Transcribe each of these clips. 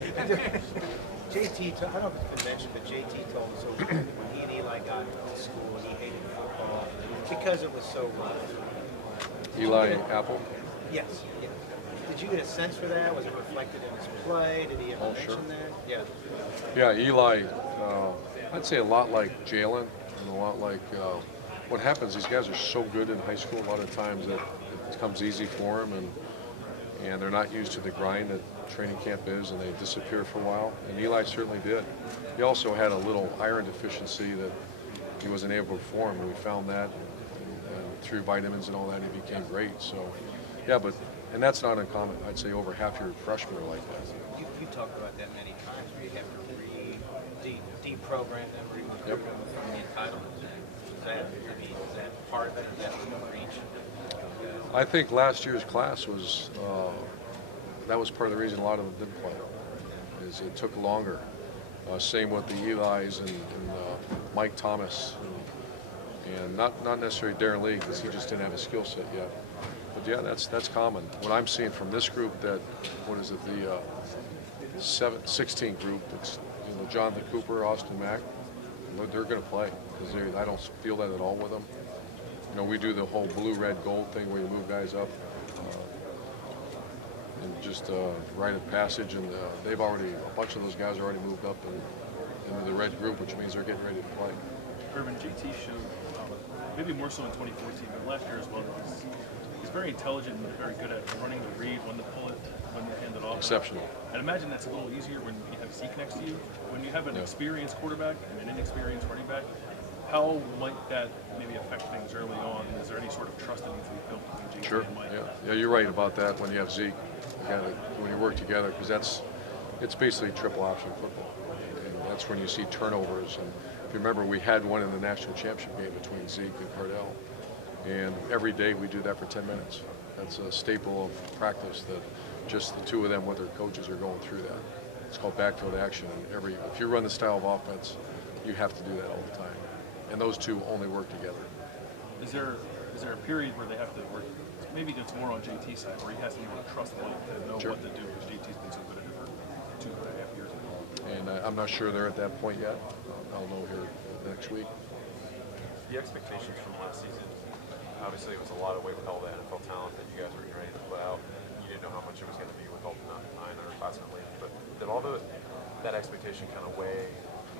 JT, I don't know if it's been mentioned, but JT told us over when he and Eli got to school and he hated football because it was so rough. Eli Apple. Yes. Yeah. Did you get a sense for that? Was it reflected in his play? Did he ever mention Sure. that? Yeah. Yeah, Eli, I'd say a lot like Jalen and a lot like what happens, these guys are so good in high school a lot of times that it comes easy for them and they're not used to the grind that training camp is and they disappear for a while. And Eli certainly did. He also had a little iron deficiency that he wasn't able to perform and we found that and through vitamins and all that he became great. So, yeah, and that's not uncommon. I'd say over half your freshmen are like that. You talked about that many times where you have to deprogram them, recruit Yep. them from the entitlement thing. Is that part of it? Is that within reach? I think last year's class was that was part of the reason a lot of them didn't play. Is it took longer. Same with the Eli's and Mike Thomas, and not necessarily Darren Lee because he just didn't have a skill set yet. But yeah, that's common. What I'm seeing from this group the 16 group, it's Jonathan Cooper, Austin Mack, they're going to play because I don't feel that at all with them. We do the whole blue, red, gold thing where you move guys up and just rite of passage. And a bunch of those guys are already moved up into the red group, which means they're getting ready to play. Urban, JT showed, maybe more so in 2014, but last year as well, he's very intelligent and very good at running the read, when to pull it, when to hand it off. Exceptional. I'd imagine that's a little easier when you have Zeke next to you. When you have an experienced quarterback and an inexperienced running back, how might that maybe affect things early on? Is there any sort of trust that needs to be built between JT Sure. and Mike? Yeah, you're right about that when you have Zeke, when you work together, because it's basically triple option football. And that's when you see turnovers. And if you remember, we had one in the national championship game between Zeke and Cardell. And every day we do that for 10 minutes. That's a staple of practice that just the two of them with their coaches are going through that. It's called backfield action. And if you run the style of offense, you have to do that all the time. And those two only work together. Is there a period where they have to work? Maybe it's more on JT's side, where he has to be able to trust Mike to know Sure. what to do because JT's been so good at it for 2.5 years now. And I'm not sure they're at that point yet. I'll know here next week. The expectations from last season, obviously it was a lot of weight with all the NFL talent that you guys were ready to put out. You didn't know how much it was going to be with all the 9 classmen leaving, but did all that expectation kind of weigh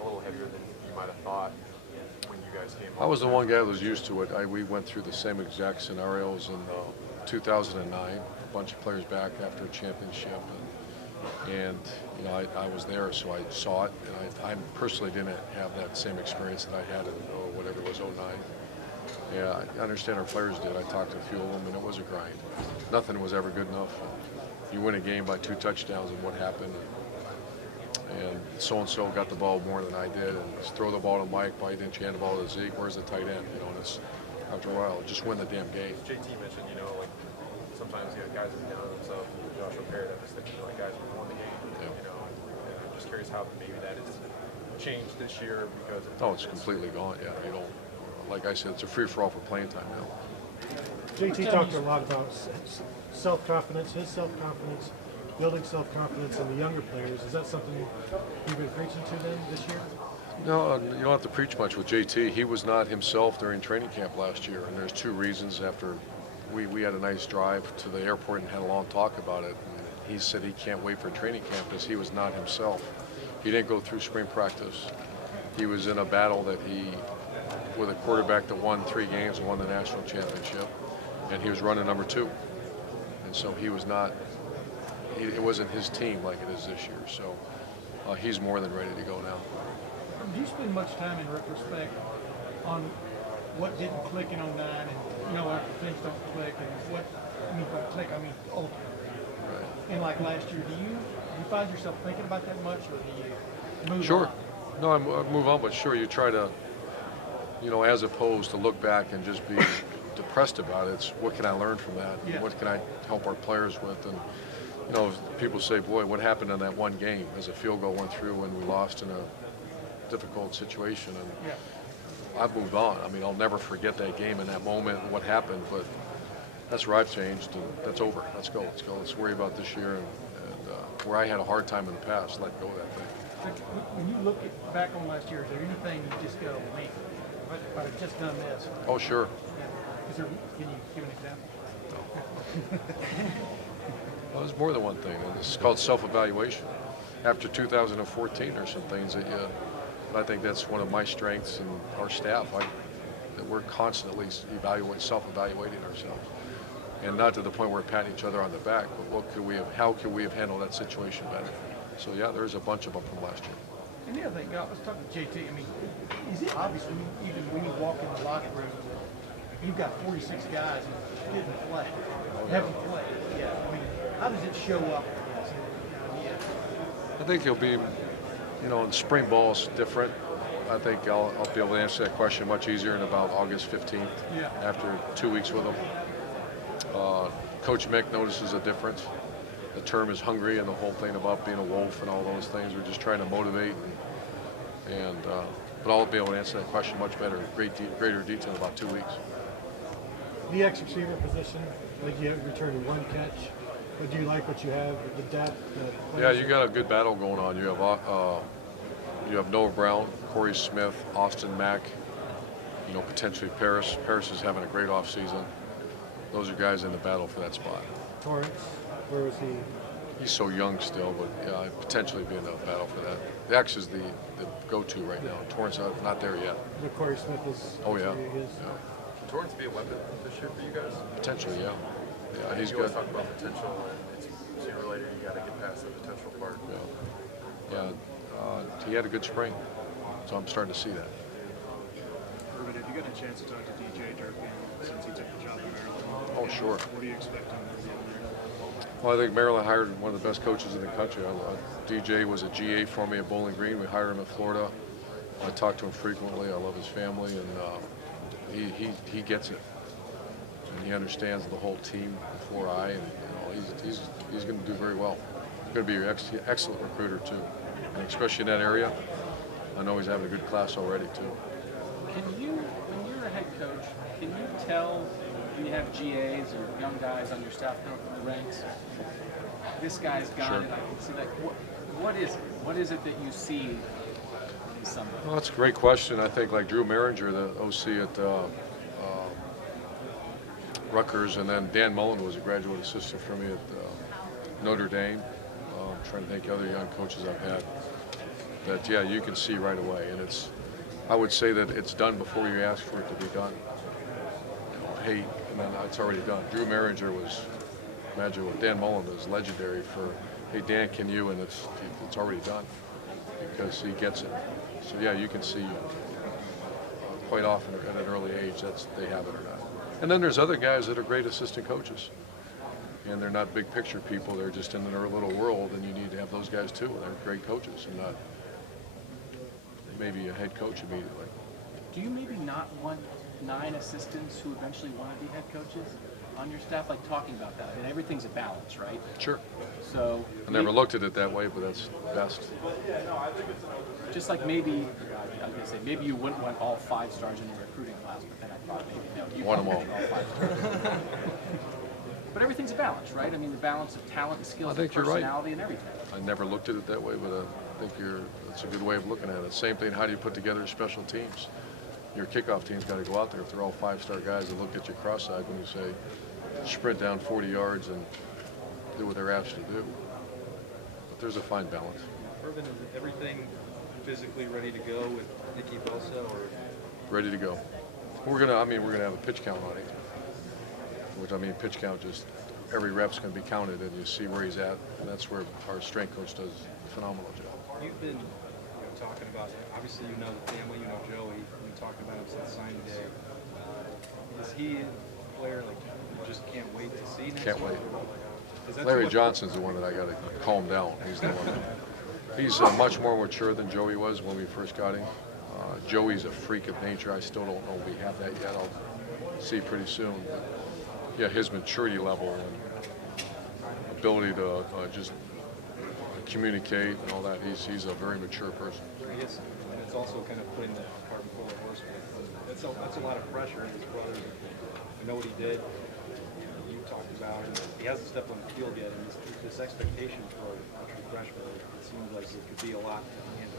a little heavier than you might have thought when you guys came I was the one guy that was used to it. We went through the same exact scenarios in 2009. A bunch of players back after a championship, and I was there, so I saw it. And I personally didn't have that same experience that I had in whatever it was 09. Yeah, I understand our players did. I talked to a few of them, and it was a grind. Nothing was ever good enough. You win a game by 2 touchdowns, and what happened? And so-and-so got the ball more than I did, and just throw the ball to Mike, why didn't you hand the ball to Zeke, where's the tight end? And it's, after a while, just win the damn game. JT mentioned, like sometimes guys are down on themselves. Joshua Parrott, I was thinking, guys who won the game, and I'm just curious how maybe that has changed this year because of It's completely gone, yeah. Like I said, it's a free-for-all for playing time now. JT talked a lot about self-confidence, his self-confidence, building self-confidence in the younger players. Is that something you've been preaching to them this year? No, you don't have to preach much with JT. He was not himself during training camp last year, and there's 2 reasons. After we had a nice drive to the airport and had a long talk about it, and he said he can't wait for training camp because he was not himself. He didn't go through spring practice. He was in a battle with a quarterback that won 3 games and won the national championship, and he was running number 2. And so he was not. It wasn't his team like it is this year, so he's more than ready to go now. Do you spend much time in retrospect on what didn't click in '09 and, after things don't click and what, by click, I mean ultimately? Right. And like last year, do you find yourself thinking about that much or do you move Sure. on? No, I move on, but sure, you try to, as opposed to look back and just be depressed about it, it's what can I learn from that? Yeah. What can I help our players with? And people say, boy, what happened in that one game as a field goal went through when we lost in a difficult situation? And Yeah. I've moved on. I mean, I'll never forget that game and that moment and what happened, but that's where I've changed, and that's over. Let's go. Let's worry about this year and where I had a hard time in the past, let go of that thing. Like, when you look back on last year, is there anything you just go, man, if I'd have just done this? Oh, sure. Is there, can you give an example? Well, there's more than one thing. It's called self-evaluation. After 2014, there's some things that I think that's one of my strengths and our staff. That we're constantly self-evaluating ourselves, and not to the point where we're patting each other on the back, but how could we have handled that situation better? So yeah, there's a bunch of them from last year. And the other thing, I was talking to JT, I mean, is it obvious even when you walk in the locker room, you've got 46 guys who didn't play, haven't played? Yeah. I mean, how does it show up? I think it'll be, in spring ball is different. I think I'll be able to answer that question much easier in about August 15th, after 2 weeks with them. Coach Mick notices a difference. The term is hungry, and the whole thing about being a wolf and all those things. We're just trying to motivate, but I'll be able to answer that question much better, greater detail in about 2 weeks. The X receiver position, like you have returned one catch, but do you like what you have, the depth? Yeah, you got a good battle going on. You have Noah Brown, Corey Smith, Austin Mack, potentially Paris. Paris is having a great offseason. Those are guys in the battle for that spot. Torrance, where was he? He's so young still, but yeah, potentially be in the battle for that. The X is the go-to right now. Torrance not there yet. The Corey Smith is. Oh yeah. Can Torrance be a weapon this year for you guys? Potentially, yeah. Yeah, he's you good. always talk about potential, and it's sooner or later you got to get past the potential part. Yeah. He had a good spring, so I'm starting to see that. Urban, have you gotten a chance to talk to DJ Durkin since he took the job in Maryland? Oh, sure. What do you expect him to be there? Well, I think Maryland hired one of the best coaches in the country. DJ was a GA for me at Bowling Green. We hired him in Florida. I talk to him frequently. I love his family, and he gets it. And he understands the whole team before and he's going to do very well. He's going to be an excellent recruiter too, and especially in that area. I know he's having a good class already too. Can you, when you're a head coach, can you tell when you have GAs or young guys on your staff coming from the ranks, this guy's got Sure. it, I can see, like, what is it? What is it that you see in somebody? Well, that's a great question. I think like Drew Maringer, the OC at Rutgers, and then Dan Mullen was a graduate assistant for me at Notre Dame. I'm trying to think of other young coaches I've had. That yeah, you can see right away, and I would say that it's done before you ask for it to be done. Hey, and then it's already done. Drew Maringer was magical. Dan Mullen is legendary for, hey Dan, can you? And it's already done because he gets it. So yeah, you can see quite often at an early age they have it or not. And then there's other guys that are great assistant coaches, and they're not big picture people. They're just in their little world, and you need to have those guys too. And they're great coaches, and not maybe a head coach immediately. Do you maybe not want 9 assistants who eventually want to be head coaches on your staff? Like talking about that. I mean, everything's a balance, right? Sure. So I never looked at it that way, but that's best. just like maybe, I was going to say, maybe you wouldn't want all 5 stars in your recruiting class, but then I thought maybe, no, you Want them want all. 5 stars. But everything's a balance, right? I mean, the balance of talent and skills I think and you're right. personality and everything. I never looked at it that way, but I think that's a good way of looking at it. Same thing, how do you put together special teams? Your kickoff team's got to go out there. If they're all 5-star guys that look at you cross-eyed when you say, sprint down 40 yards and do what they're asked to do. But there's a fine balance. Urban, is everything physically ready to go with Nicky Bosa, or Ready to go. We're gonna have a pitch count on it. Which pitch count, just every rep's gonna be counted, and you see where he's at, and that's where our strength coach does a phenomenal job. you've been talking about, obviously you know the family, you know Joey, you've been talking about him since signing day. Is he a player like you just can't wait to see next Can't year? wait. Is that Larry too much- Johnson's the one that I gotta calm down. He's the one. He's much more mature than Joey was when we first got him. Joey's a freak of nature. I still don't know if we have that yet. I'll see pretty soon. But yeah, his maturity level and ability to just communicate and all that. He's a very mature person. I guess, and it's also kind of putting the cart before the horse. That's a lot of pressure on his brother. I know what he did. You talked to about, and he hasn't stepped on the field yet. And this expectation for a true freshman, it seems like it could be a lot to handle.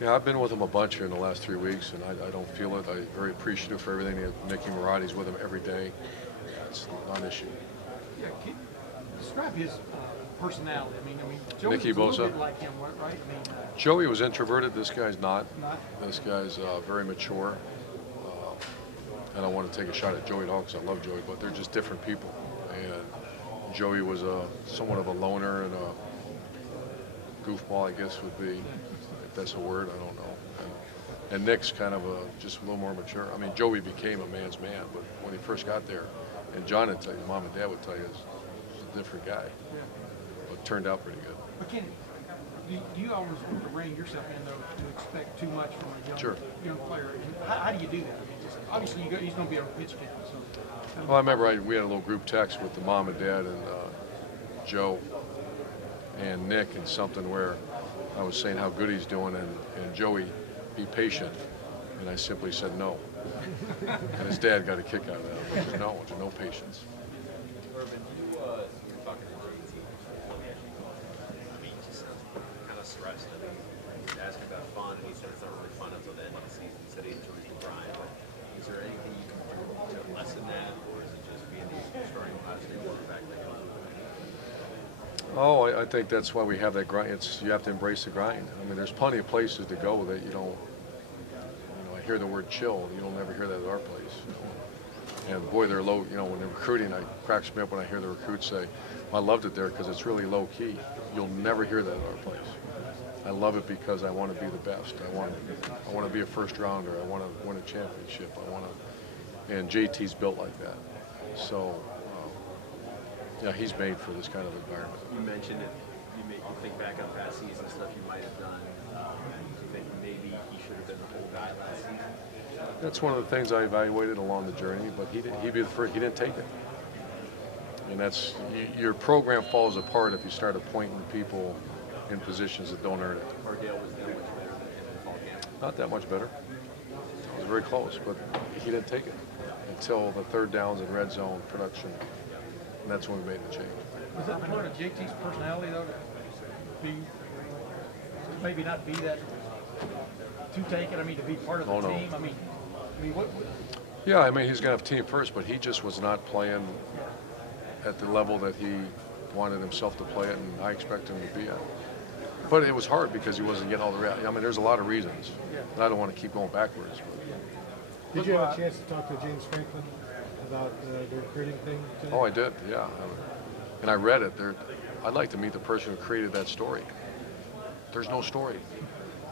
Yeah, I've been with him a bunch here in the last 3 weeks, and I don't feel it. I'm very appreciative for everything. Mickey Maratti's with him every day. It's not an issue. Yeah, describe his personality. I mean, Joey's Nicky a little Bosa? bit like him, right? I mean, Joey was introverted. This guy's not. not This guy's very mature. I don't want to take a shot at Joey at all because I love Joey, but they're just different people. And Joey was somewhat of a loner and a goofball, I guess would be, if that's a word, I don't know. And Nick's kind of just a little more mature. I mean, Joey became a man's man, but when he first got there, and John would tell you, Mom and Dad would tell you, he's a different guy. But it turned out pretty good. But Kenny, do you always rein yourself in, though, to expect too much from a young player? And how do you do that? I mean, obviously, he's going to be a pitch count. So. Well, I remember we had a little group text with the mom and dad and Joe and Nick and something where I was saying how good he's doing and Joey, be patient. And I simply said no. And his dad got a kick out of that. He said, no patience. Urban, you were talking to JT. I mean, he just sounds kind of stressed. I mean, he was asking about fun, and he said it's not really fun until the end of the season. He said he enjoys the grind. But is there anything you can do to lessen that, or is it just being the starting Ohio State quarterback that goes with it? Oh, I think that's why we have that grind. You have to embrace the grind. I mean, there's plenty of places to go that you don't. I hear the word chill. You don't ever hear that at our place. And boy, they're low. When they're recruiting, it cracks me up when I hear the recruits say, "I loved it there because it's really low key." You'll never hear that at our place. I love it because I want to be the best. I want to be a first rounder. I want to win a championship. And JT's built like that. So, he's made for this kind of environment. You mentioned it. You think back on past season stuff you might have done. You think maybe he should have been the whole guy last season? That's one of the things I evaluated along the journey, but he'd be the first. He didn't take it. And that's your program falls apart if you start appointing people in positions that don't earn it. Cardale was that much better than him in fall camp. Not that much better. It was very close, but he didn't take it until the third downs and red zone production. And that's when we made the change. Was that part of JT's personality, though, to be maybe not be that to take it? I mean, to be part of the team. I mean, what? Yeah, I mean, he's gonna have team first, but he just was not playing at the level that he wanted himself to play at, and I expect him to be at. But it was hard because he wasn't getting all the reaction. I mean, there's a lot of reasons. And I don't want to keep going backwards. But. Did you have a chance to talk to James Franklin about the recruiting thing today? Oh, I did, yeah. And I read it. I'd like to meet the person who created that story. There's no story.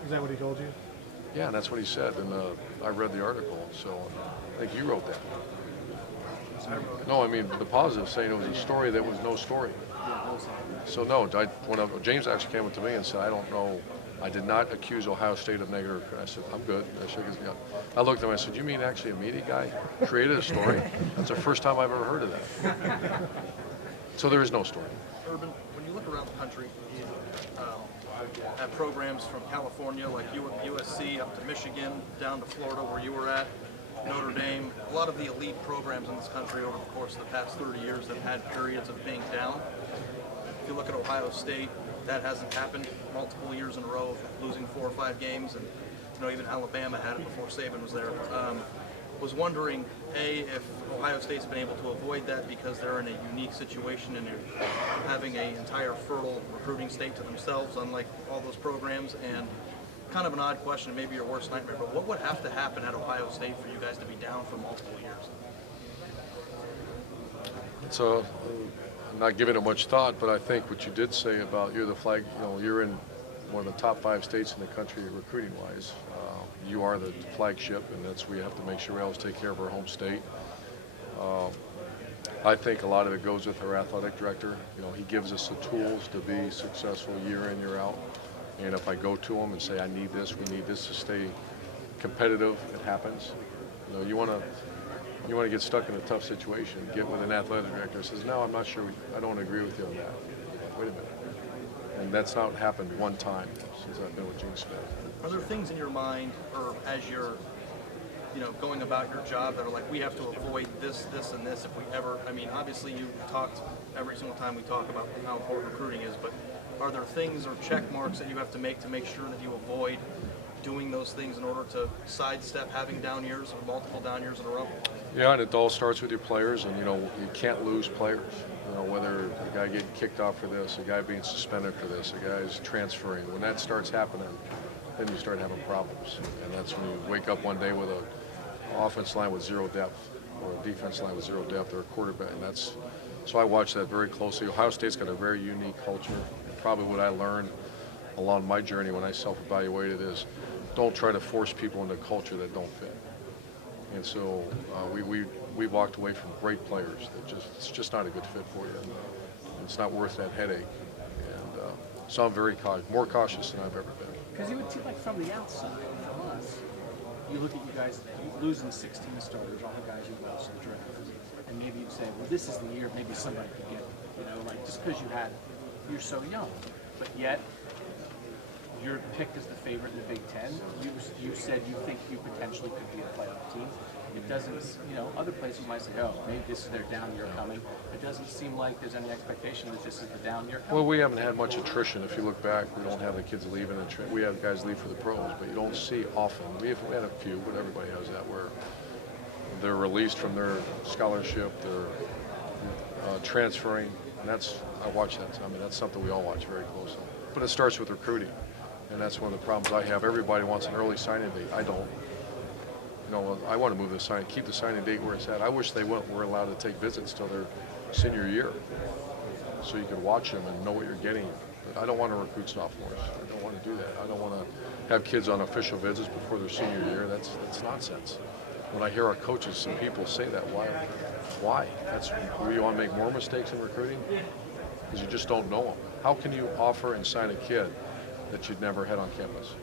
Is that what he told you? Yeah, and that's what he said. And I read the article, so I think you wrote that. No, I mean, the positive saying it was a story that was no story. So no, James actually came up to me and said, I don't know, I did not accuse Ohio State of negative. I said, I'm good. I shook his hand. I looked at him and I said, you mean actually a media guy created a story? That's the first time I've ever heard of that. So there is no story. Urban, when you look around the country, you have programs from California like USC up to Michigan, down to Florida where you were at, Notre Dame. A lot of the elite programs in this country over the course of the past 30 years have had periods of being down. If you look at Ohio State, that hasn't happened multiple years in a row of losing 4 or 5 games, and even Alabama had it before Saban was there. Was wondering, A, if Ohio State's been able to avoid that because they're in a unique situation and they're having an entire fertile recruiting state to themselves, unlike all those programs, and kind of an odd question, maybe your worst nightmare, but what would have to happen at Ohio State for you guys to be down for multiple years? So I'm not giving it much thought, but I think what you did say about you're the flag, you're in one of the top 5 states in the country recruiting-wise. You are the flagship, and that's we have to make sure we always take care of our home state. I think a lot of it goes with our athletic director. He gives us the tools to be successful year in, year out. And if I go to him and say, I need this, we need this to stay competitive, it happens. You want to get stuck in a tough situation, get with an athletic director who says, no, I'm not sure, I don't agree with you on that. Wait a minute. And that's not happened one time since I've been with Gene Smith. Are there things in your mind, or as you're going about your job that are like, we have to avoid this, this, and this if we ever, I mean, obviously you talked every single time we talk about how important recruiting is, but are there things or check marks that you have to make sure that you avoid doing those things in order to sidestep having down years or multiple down years in a row? Yeah, and it all starts with your players, and you can't lose players. Whether a guy getting kicked off for this, a guy being suspended for this, a guy's transferring. When that starts happening, then you start having problems, and that's when you wake up one day with an offense line with zero depth, or a defense line with zero depth, or a quarterback. And so I watch that very closely. Ohio State's got a very unique culture. Probably what I learned along my journey when I self-evaluated is don't try to force people into a culture that don't fit. And so we walked away from great players that it's just not a good fit for you. It's not worth that headache. And so I'm very more cautious than I've ever been. Because you would see, like, from the outside, from us, you look at you guys losing 16 starters, all the guys you lost in the draft, and maybe you'd say, well, this is the year maybe somebody could get it, like just because you're so young, but yet you're picked as the favorite in the Big Ten. You said you think you potentially could be a playoff team. It doesn't, other places might say, oh, maybe this is their down year coming. It doesn't seem like there's any expectation that this is the down year coming. Well, we haven't had much attrition. If you look back, we don't have the kids leaving. We have guys leave for the pros, but you don't see often. We had a few, but everybody has that, where they're released from their scholarship, they're transferring, and I watch that. I mean, that's something we all watch very closely. But it starts with recruiting, and that's one of the problems I have. Everybody wants an early signing date. I don't. I want to move keep the signing date where it's at. I wish they were allowed to take visits till their senior year, so you could watch them and know what you're getting. But I don't want to recruit sophomores. I don't want to do that. I don't want to have kids on official visits before their senior year. That's nonsense. When I hear our coaches, some people say that, why? That's where you want to make more mistakes in recruiting? Because you just don't know them. How can you offer and sign a kid that you'd never had on campus?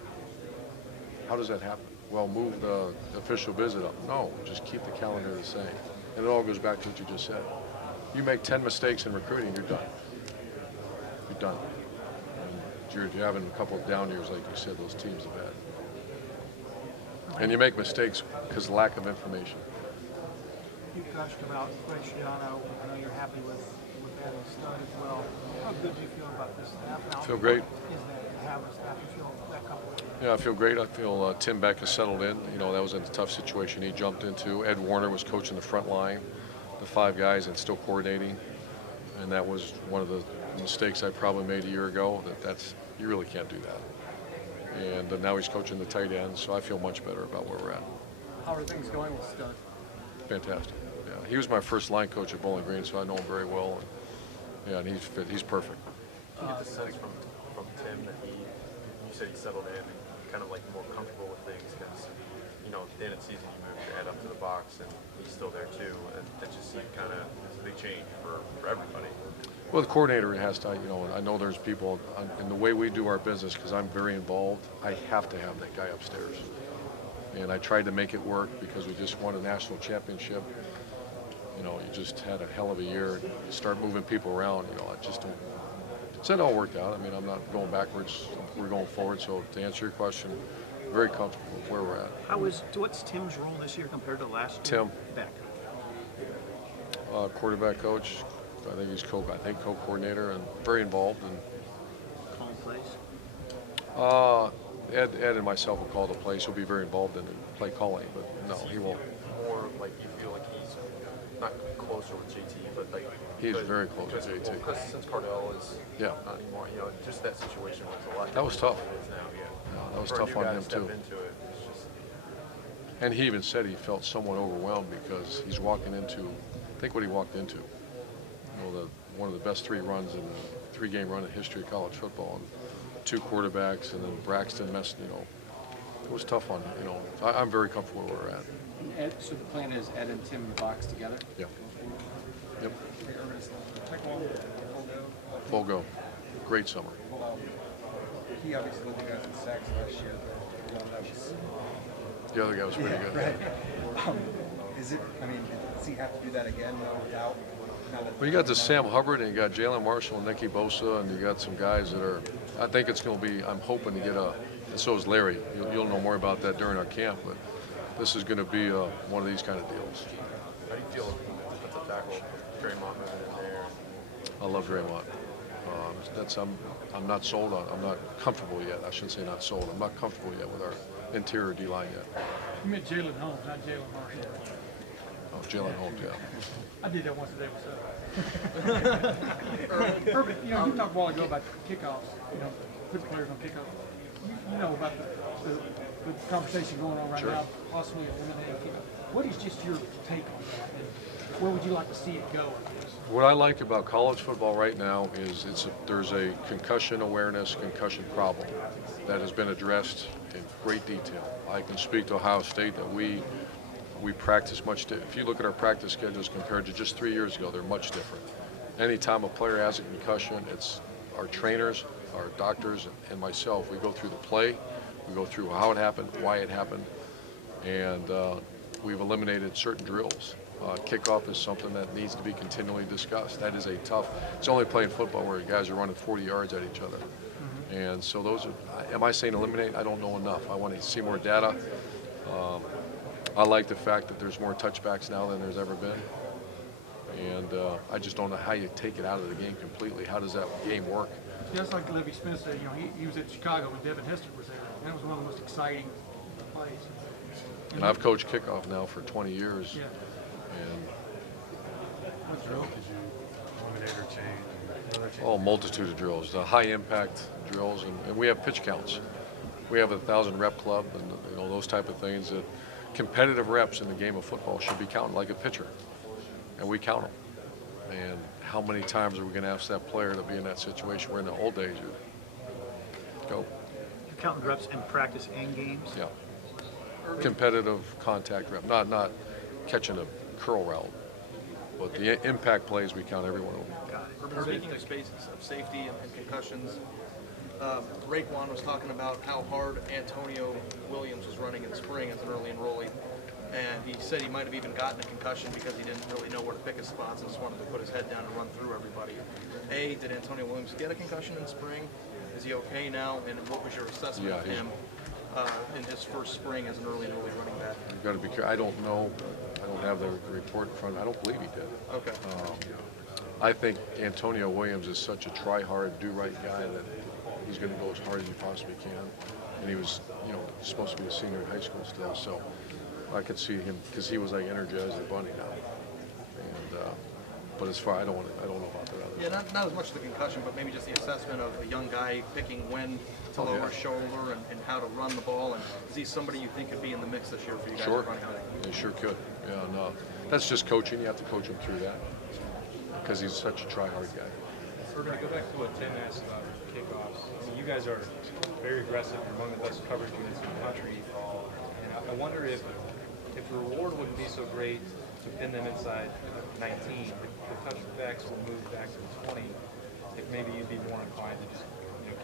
How does that happen? Well, move the official visit up. No, just keep the calendar the same. And it all goes back to what you just said. You make 10 mistakes in recruiting, you're done. You're done. And you're having a couple of down years, like you said, those teams have had. And you make mistakes because of lack of information. You touched about Greg Schiano. I know you're happy with that stud as well. How good do you feel about this staff now? Feel great. Is that to have a staff you feel that comfortable? Yeah, I feel great. I feel Tim Beck has settled in. That was a tough situation he jumped into. Ed Warner was coaching the front line, the 5 guys, and still coordinating. And that was one of the mistakes I probably made a year ago. You really can't do that. And now he's coaching the tight ends, so I feel much better about where we're at. How are things going with Stud? Fantastic. Yeah, he was my first line coach at Bowling Green, so I know him very well. And he's perfect. Do you get the sense from Tim that you said he settled in and kind of like more comfortable with things because, at the end of the season you moved your head up to the box and he's still there too, and that just seemed kind of a big change for everybody. Well, the coordinator has to, I know there's people, in the way we do our business, because I'm very involved, I have to have that guy upstairs. And I tried to make it work because we just won a national championship. You just had a hell of a year. You start moving people around, I just don't. So it all worked out. I mean, I'm not going backwards. We're going forward. So to answer your question, very comfortable with where we're at. What's Tim's role this year compared to last year? Tim. Beck. Quarterback coach. I think he's co-coordinator and very involved. And Calling plays? Ed and myself will call the plays. He'll be very involved in play calling, but no, he won't. More like you feel like he's not closer with JT, but like He's very close with JT. Because since Cardell is Yeah. not anymore, just that situation was a lot. That was tough. Than it is now, yeah. That was For a tough new on guy to him step too. Into it, it's just, And he even said he felt somewhat overwhelmed because he's walking into, think what he walked into. One of the best 3-game run in history of college football, and 2 quarterbacks, and then Braxton messed. It was tough on him. I'm very comfortable where we're at. Ed, so the plan is Ed and Tim in the box together? Yeah. Yep. Full go. Great summer. He obviously led the guys in sacks last year. The other guy was pretty good. Right. Does he have to do that again without? Well, you got the Sam Hubbard, and you got Jalen Marshall and Nicky Bosa, and you got some guys that are. I think it's going to be. I'm hoping to get and so is Larry. You'll know more about that during our camp, but this is going to be one of these kind of deals. How do you feel with the tackle, Draymond moving in there? I love Draymond. I'm not sold on. I'm not comfortable yet. I shouldn't say not sold. I'm not comfortable yet with our interior D line yet. You meant Jalen Holmes, not Jalen Marshall. Oh, Jalen Holmes, yeah. I did that once a day myself. Urban, you know, you talked a while ago about kickoffs, you know, putting players on kickoffs. You know about the conversation going on right now, possibly eliminating kickoffs. What is just your take on that, and where would you like to see it go? What I like about college football right now is there's a concussion awareness, concussion problem that has been addressed in great detail. I can speak to Ohio State that we practice much. If you look at our practice schedules compared to just 3 years ago, they're much different. Anytime a player has a concussion, it's our trainers, our doctors, and myself. We go through the play, we go through how it happened, why it happened, and we've eliminated certain drills. Kickoff is something that needs to be continually discussed. That is a tough. It's only playing football where guys are running 40 yards at each other, and so those are. Am I saying eliminate? I don't know enough. I want to see more data. I like the fact that there's more touchbacks now than there's ever been, and I just don't know how you take it out of the game completely. How does that game work? Just like Levy Smith said, you know, he was at Chicago when Devin Hester was there. That was one of the most exciting plays. And I've coached kickoff now for 20 years. Yeah. And What drill did you eliminate or change? oh, multitude of drills, the high impact drills, and we have pitch counts. We have a 1,000 rep club, and you know those type of things that competitive reps in the game of football should be counted like a pitcher, and we count them. And how many times are we going to ask that player to be in that situation? Where in the old days, you'd go. You're counting reps in practice and games? Yeah. Competitive contact rep, not catching a curl route, but the impact plays, we count every one of them. Speaking of spaces of safety and concussions, Raekwon was talking about how hard Antonio Williams was running in the spring as an early enrollee, and he said he might have even gotten a concussion because he didn't really know where to pick his spots and just wanted to put his head down and run through everybody. A, did Antonio Williams get a concussion in spring? Is he okay now? And what was your assessment of him in his first spring as an early enrollee running back? You've got to be careful. I don't know. I don't have the report in front. I don't believe he did. Okay. I think Antonio Williams is such a try-hard, do-right guy that he's going to go as hard as he possibly can. And he was, you know, supposed to be a senior in high school still, so I could see him because he was like energized as a bunny now. And but as far I don't know about that other. Yeah, not as much the concussion, but maybe just the assessment of a young guy picking when to lower his shoulder and how to run the ball. And is he somebody you think could be in the mix this year for you guys? Sure, running back? he sure could. Yeah, no, that's just coaching. You have to coach him through that because he's such a try-hard guy. Urban, to go back to what Tim asked about kickoffs. I mean, you guys are very aggressive. You're among the best coverage units in the country. And I wonder if the reward wouldn't be so great to pin them inside 19. The touchbacks will move back to 20. If maybe you'd be more inclined to just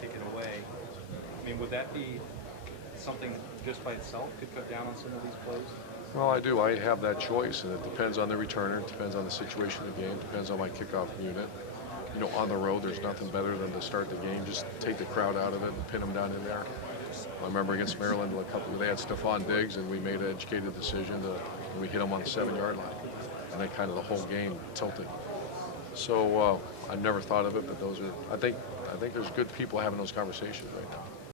kick it away. I mean, would that be something that just by itself could cut down on some of these plays? Well, I do. I have that choice, and it depends on the returner. It depends on the situation of the game. It depends on my kickoff unit. You know, on the road, there's nothing better than to start the game. Just take the crowd out of it and pin them down in there. I remember against Maryland, they had Stephon Diggs, and we made an educated decision we hit them on the 7-yard line, and then kind of the whole game tilted. So I never thought of it, but those are. I think there's good people having those conversations right now.